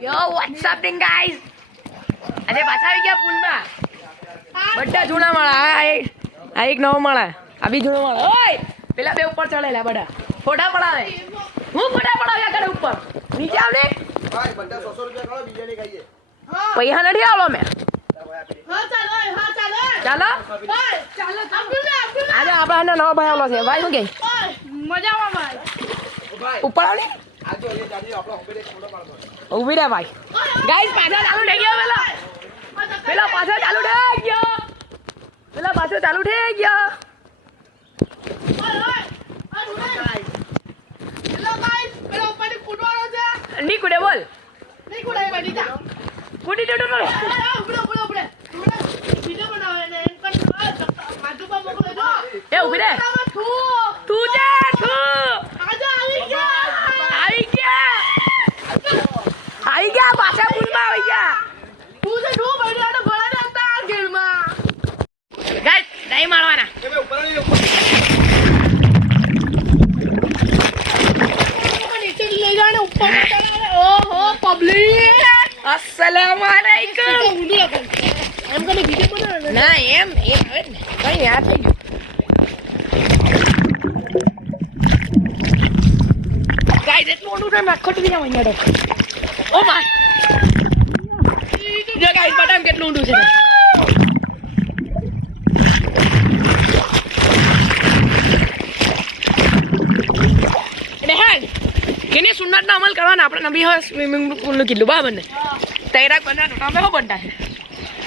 Yo, what's up then guys? આજે પાછા આવી ગયા પુલમાં. બધા જૂના માળા. આ એક નવો માળા. આ બી જૂનો માળા. ઓય પેલા બે ઉપર ચડેલા બધા. ફોટા પડાવે. હું ફોટા પડાવ્યા કરે ઉપર. નીચે આવ ને. ભાઈ બધા 100 રૂપિયા કાઢો બીજાની ખાઈએ. પૈસા નથી આવલો મે. હા ચાલો. ચાલો. ચાલો આજે આપણા નવો ભાઈ આવલો છે. ભાઈ શું કે? મજા આવે ભાઈ. ઉપર આવ ને. આજો એ દાદી આપણો ઉભી રે ફોટો પાડો. ઉભી રે ભાઈ. ગાઈસ પાછા ચાલુ થઈ ગયો પેલા પાછા ચાલુ થઈ ગયો. ની કુડે બોલ. કુડી ડોડો નો. એ ઉભી રે. તું જે આવી ગયા પાછા પુલમાં આવી ગયા. તું છે તું બૈરાનો ગળાને હતા ગેરમાં. ગાઈસ ડાઈ મારવાના. નીચે લઈ જાને ઉપર ચડાવે. ઓહો પબ્લિક અસ્સલામુ અલૈકુમ. એમ કને વિડિયો બનાવે ના એમ આવે ને કઈ આ થઈ ગયું. ગાઈસ એટલું ઊંડું છે મેં ખોટું ના વણ્યા તો. ઓ ભાઈ જો ગાઈસ બટન કેટલું ઊંડું છે. બેહાન કેને સુન્નતનો અમલ કરવાનો આપણે નબી હોય સ્વિમિંગ પૂલ નું કીધું બરાબર ને તૈરાક બનાવવાનો તમે હો બનતા છે.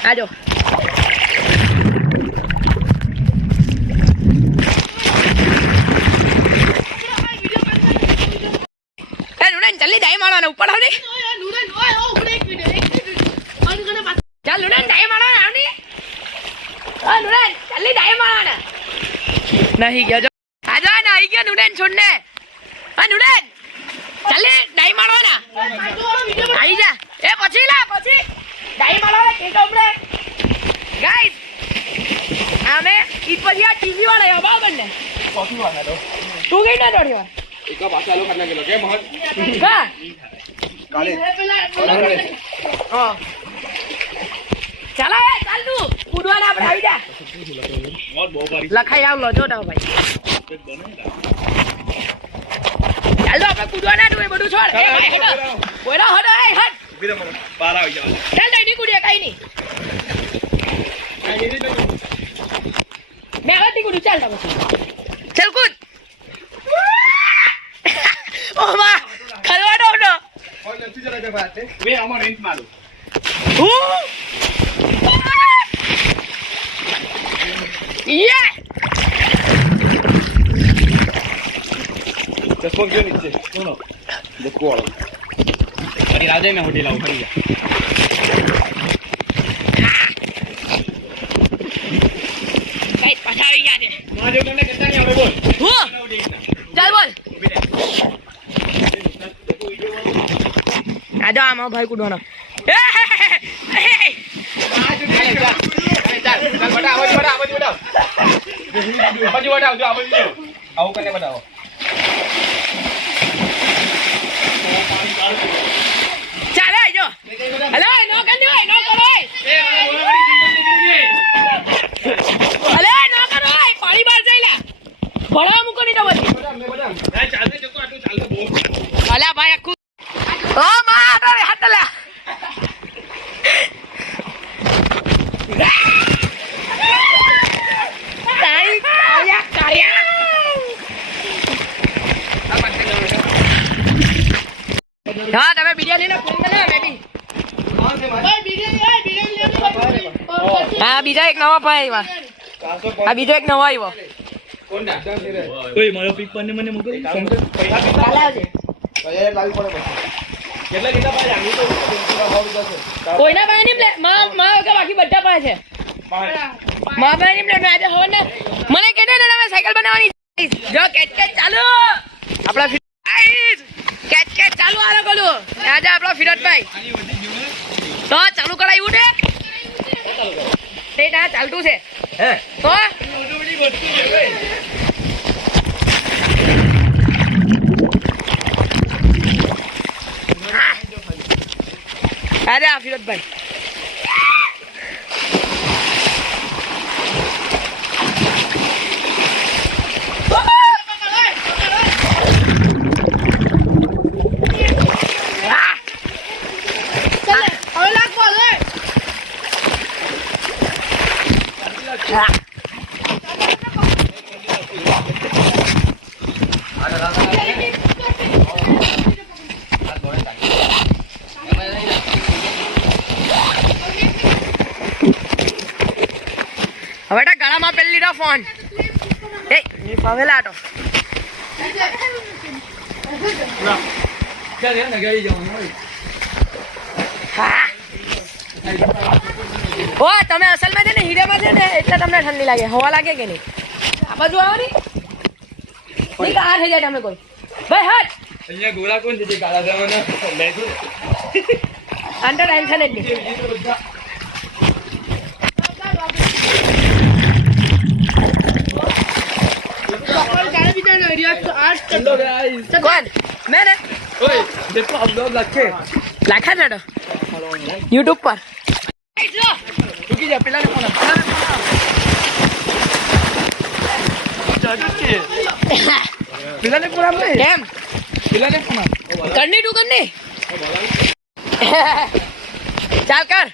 આજો જલ્દી ડાઈ મારવાના ઉપર આવની. ચાલ નુડન ડાઈ મારવાના આવની. હા નુડન જલ્દી ડાઈ મારવાના. નહીં ગયા જો આજો ને આવી ગયા નુડન છોડને. હા નુડન જલ્દી ડાઈ મારવાના. આવી જા એ પછી ડાઈ મારવાના કે કમરે. ગાઈસ આમે ઈ પછી આ ટીવી વાળા આવા બરાબર ને કોફી વાળા તો તું ગઈ ના દોડી વાર એક પાછા આલો ખાના કેલો કે મહત કા કાલે હા ચાલો ચાલ તું કૂદવાના આપણે આવી જા લખાઈ આવલો જો તા ભાઈ ચાલ તો આપણે કૂદવાના તું એ બધું છોડ એ ભાઈ હટો કોઈનો હટો એ હટ ઉભી રહો બહાર આવી જા ચાલ તો ની કૂદે કાઈ નહીં મેં હટી કૂદું ચાલ તો પછી ચાલ કૂદ. ઓમા ખલવાડો નો ઓય નથી જરા કે બાત વે અમાર ઇન્ટ મારો યે ચશ્મો ગયો નીચે સુનો દેખો વાળો અરે રાજા ને હોટેલ આવ ફરી જા કઈ પાછા આવી ગયા છે માજો તમને કેટલા ની આવે બોલ હું ચાલ બોલ આજો આમાં ભાઈ કૂદવાનો. ચાલે આજો હલો નો કરો હલે નો કરો પાણી બહાર જઈલા ભળવા મૂકો ની તો પછી અલા ભાઈ આખું ઓ માં તારે હાટલા તાઈ કાયા હા તમે બિરયાની નો ફોન કરે બેબી હા બીજા એક નવા ભાઈ આવ્યા. આ બીજો એક નવો આવ્યો. કોણડા કોઈ મારો પિક પર મને મોકલી કાલે આવજે કયા લાવી પડે પછી કેટલા કેટલા પાય આની તો કોઈના પાય ની માં કે બાકી બધા પાય છે માં પાય ની પ્લેટ આજે હવે ને મને કેને ને તમે સાયકલ બનાવવાની જો કેચ ચાલુ આપડા ગાઈસ કેચ ચાલુ આલો ગલો આજે આપણો ફિરતભાઈ તો ચાલુ કરાવ્યું ને તે તા ચાલતું છે હે તો અરે આ ફિરોજભાઈ હવે ગળામાં પેલી લીધો ફોન એ પાવેલા આટો ઓ તમે અસલમાં છે ને હીરામાં છે ને એટલે તમને ઠંડી લાગે હવા લાગે કે નહીં આ બાજુ આવો ને નહીં આ થઈ જાય તમે કોઈ ભાઈ હટ અહીંયા ગોળા કોણ છે કાળા જવાના લેજો અંડર ટેન્શન જ નહીં कौन मैंने ओए देखो अब लोग लखे लाखा ना यूट्यूब पर रुकी जा पिला ने फोन पिला ने पूरा में કેમ पिला ने फोन करनी टू करनी ચાલ કર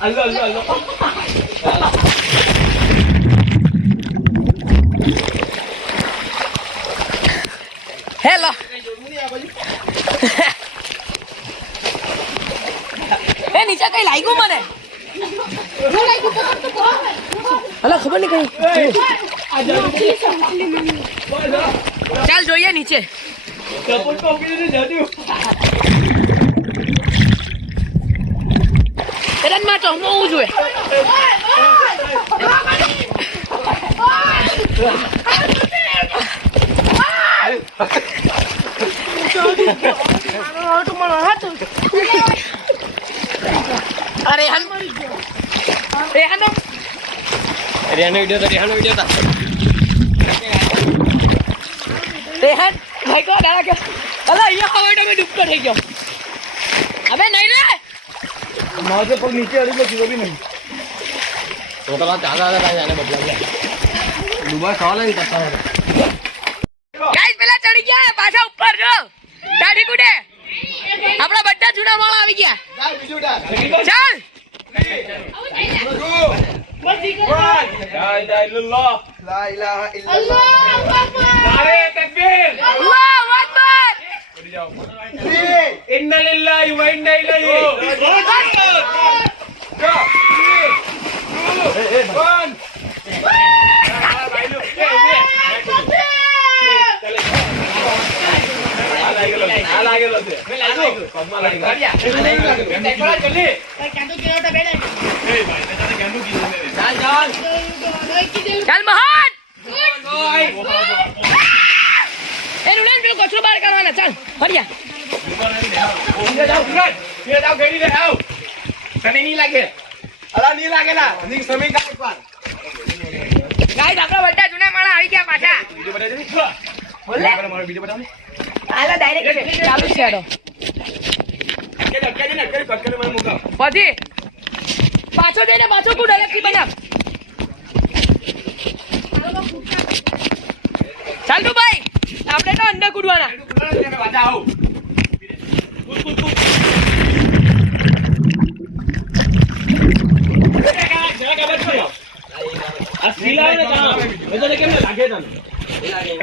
अल्लो अल्लो अल्लो હેલો એ નીચે કઈ લાગ્યું મને હલો ખબર નહીં કઈ ચાલ જોઈએ નીચે કપૂર કોપી ને જાડ્યું રનમાં તો હોવું જોઈએ અરે રેહાન ભાઈ કો ડાળા કે અલા અહીંયા હવે તમે ડૂબતો થઈ ગયો અબે નહીં રે माथे पर नीचे अड़ी को भी नहीं तो का ज्यादा जाने बदला गया दुबई सवाल नहीं करता है ગાઈસ પેલા ચડી ગયા હે પાછા ઉપર જો દાઢી કુડે આપણા બધા જૂના માળા આવી ગયા ચાલ ला इलाहा इल्लल्लाह नारे तकबीर अल्लाहु अकबर इन्ना लिल्लाहि व इन्ना इलैहि ચાલ મહાન એ રુડન પેલો કચરો બહાર કાઢવાના ચાલ હરિયા તને નહીં લાગે અલા નહીં લાગેલા ની સમી કા એકવાર ગાઈસ આપણા બધા જૂના માળા આવી ગયા પાછા વિડિયો બતાવી દે બોલે મારો વિડિયો બતાવ આલા ડાયરેક્ટ ચાલુ છે એડો કે ને કટ કરે મને મુકા પછી પાછો જઈને પાછો કુડ અલગથી બનાવ ચાલ તું ભાઈ આપણે તો અંદર કૂદવાના વાજા આવ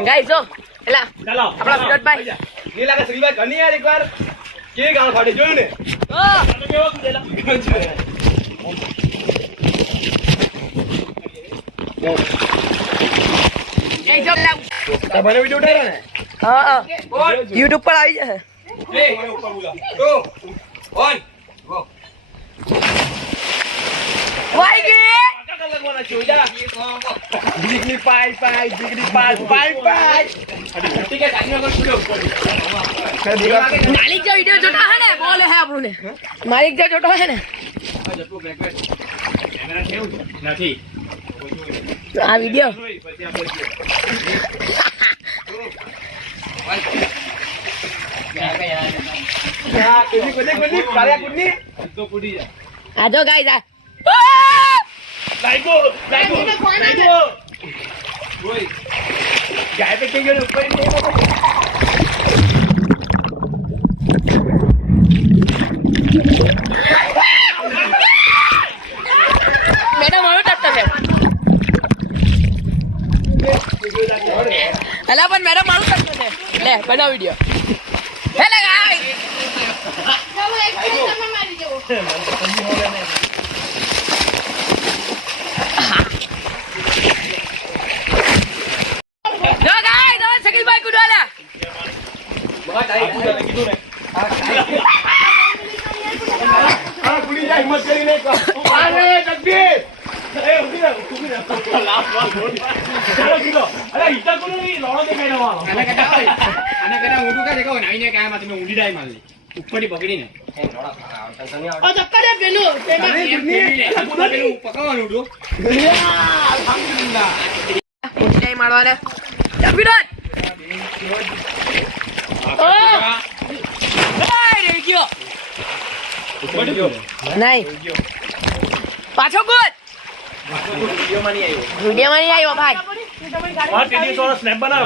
ગાઈસ જો એલા ચાલો આપણા વિનોદભાઈ ની લાગે શ્રીભાઈ ઘણી યાર એકવાર કે ગાળ ફાડે જોયું ને હા કેવો કુદેલા એક જોબ લાવ તમારે વિડિયો ઉતાર્યો ને હા YouTube પર આવી જશે એ ઉપર બોલા તો ઓન વાઈ ગઈ લગવાના ચોજા ડિગ્રી પાઈ ડિગ્રી પાઈ ઠીક છે જાની વગર છોડો માલિક જો વિડિયો જોતા હે ને બોલે હે આપણું ને માલિક જો જોતો હે ને કેમેરા કેવું નથી આ વિડિયો આ જો ગાઈસ આ મેડમ મારો ટટ્ટો છે અલા પણ મેડમ મારું ટટ્ટો છે લે બનાવ વિડિયો હેલે ગાઈસ જો ગાઈસ હવે સકીલભાઈ કુડવાલા ઉપરથી પકડીને ઊંચાઈ મારવાના જબીરત રહી ગયો નહીં પાછો કૂદ વિડીયોમાં નહીં આવ્યો ભાઈ સ્નેપ બનાવો